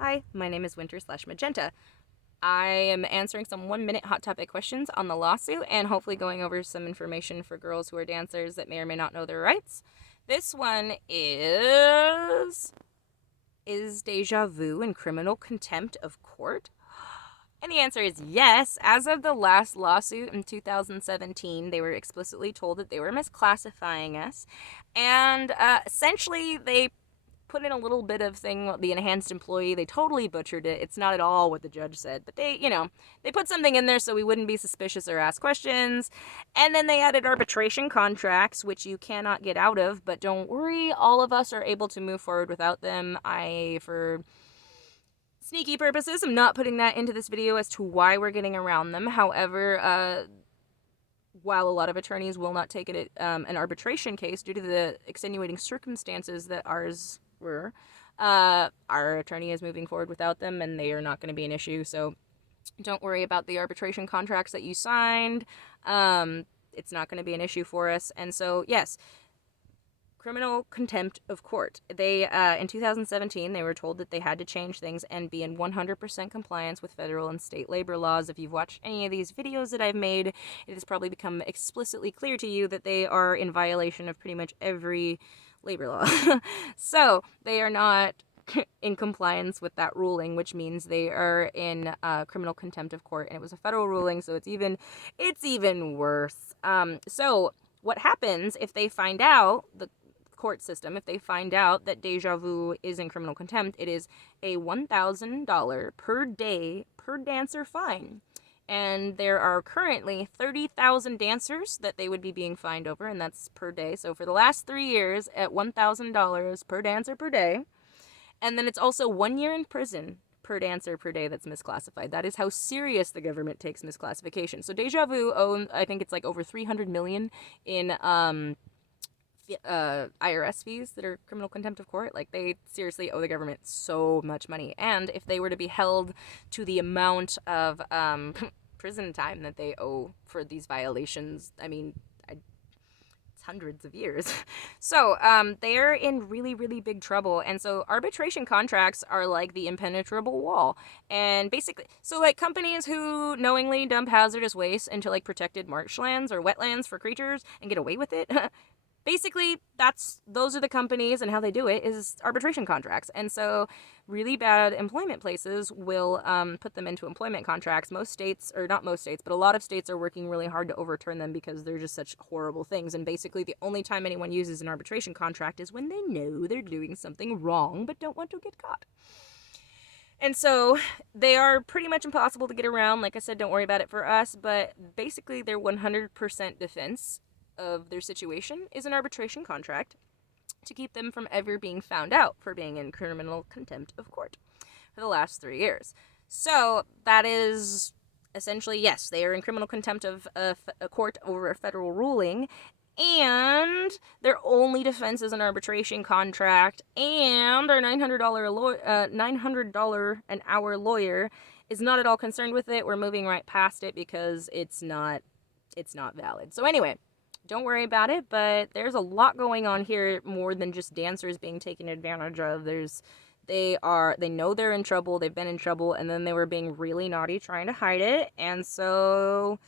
Hi, my name is Winter/Magenta. I am answering some 1 minute hot topic questions on the lawsuit and hopefully going over some information for girls who are dancers that may or may not know their rights. This one is deja vu and criminal contempt of court? And the answer is yes. As of the last lawsuit in 2017, they were explicitly told that they were misclassifying us. And essentially, they put in a little bit of thing, the enhanced employee. They totally butchered it. It's not at all what the judge said, but they put something in there so we wouldn't be suspicious or ask questions. And then they added arbitration contracts, which you cannot get out of, but don't worry, all of us are able to move forward without them. For sneaky purposes, I'm not putting that into this video as to why we're getting around them. However, while a lot of attorneys will not take it an arbitration case due to the extenuating circumstances that ours were, our attorney is moving forward without them, and they are not going to be an issue. So don't worry about the arbitration contracts that you signed. It's not going to be an issue for us. And so, yes, criminal contempt of court. They, in 2017, they were told that they had to change things and be in 100% compliance with federal and state labor laws. If you've watched any of these videos that I've made, it has probably become explicitly clear to you that they are in violation of pretty much every labor law. So they are not in compliance with that ruling, which means they are in criminal contempt of court, and it was a federal ruling, so it's even worse. So what happens if they find out, the court system, if they find out that Deja Vu is in criminal contempt, it is a $1,000 per day per dancer fine. And there are currently 30,000 dancers that they would be being fined over, and that's per day. So for the last 3 years, at $1,000 per dancer per day. And then it's also 1 year in prison per dancer per day that's misclassified. That is how serious the government takes misclassification. So Deja Vu owns, I think it's like over $300 million in IRS fees that are criminal contempt of court. Like, they seriously owe the government so much money. And if they were to be held to the amount of prison time that they owe for these violations, I mean, it's hundreds of years. So they're in really, really big trouble. And so arbitration contracts are like the impenetrable wall. And basically, so like companies who knowingly dump hazardous waste into like protected marshlands or wetlands for creatures and get away with it, basically, those are the companies, and how they do it is arbitration contracts. And so really bad employment places will put them into employment contracts. Most states, or not most states, but a lot of states are working really hard to overturn them because they're just such horrible things. And basically the only time anyone uses an arbitration contract is when they know they're doing something wrong but don't want to get caught. And so they are pretty much impossible to get around. Like I said, don't worry about it for us, but basically their 100% defense of their situation is an arbitration contract to keep them from ever being found out for being in criminal contempt of court for the last 3 years. So that is essentially, yes, they are in criminal contempt of a court over a federal ruling, and their only defense is an arbitration contract, and our $900 an hour lawyer is not at all concerned with it. We're moving right past it because it's not valid. So anyway, don't worry about it, but there's a lot going on here, more than just dancers being taken advantage of. They know they're in trouble, they've been in trouble, and then they were being really naughty trying to hide it, and so